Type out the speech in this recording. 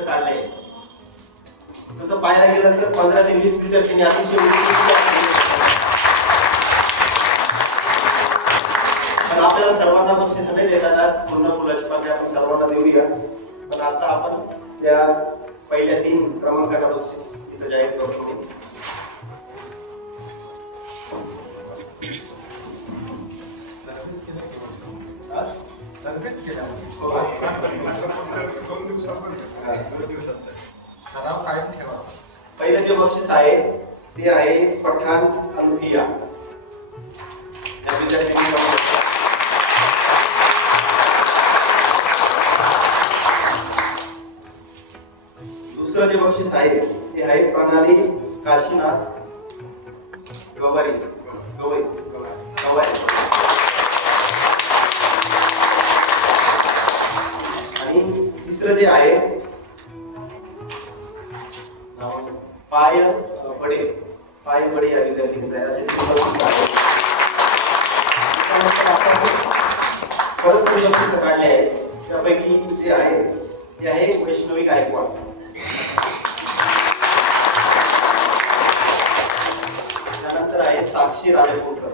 बक्षीस काढले. तसं पाहायला गेलं तर 15 ते 20 विद्यार्थ्यांनी अतिशय पण आपल्याला सर्वांना बक्षीस नाही देता येणार. पूर्ण फुलाची पाकळी आपण सर्वांना देऊया. पण आता आपण त्या पहिल्या 3 क्रमांकाला बक्षीस इथं जाहीर करतो. सराव काय ठेवा. पहिलं जे बक्षीस आहे ते आहे पठाण अल्फिया. दुसरं जे बक्षीस आहे ते आहे प्रणाली काशीनाथ गवारी गवई गवारी. आणि तिसरं जे आहे पायल बडे या विद्यार्थ्यांनी असे परत बक्षीस काढले आहे. त्यापैकी जे आहे ते आहे वैष्णवी गायकवाड. त्यानंतर आहे साक्षी राजपूरकर.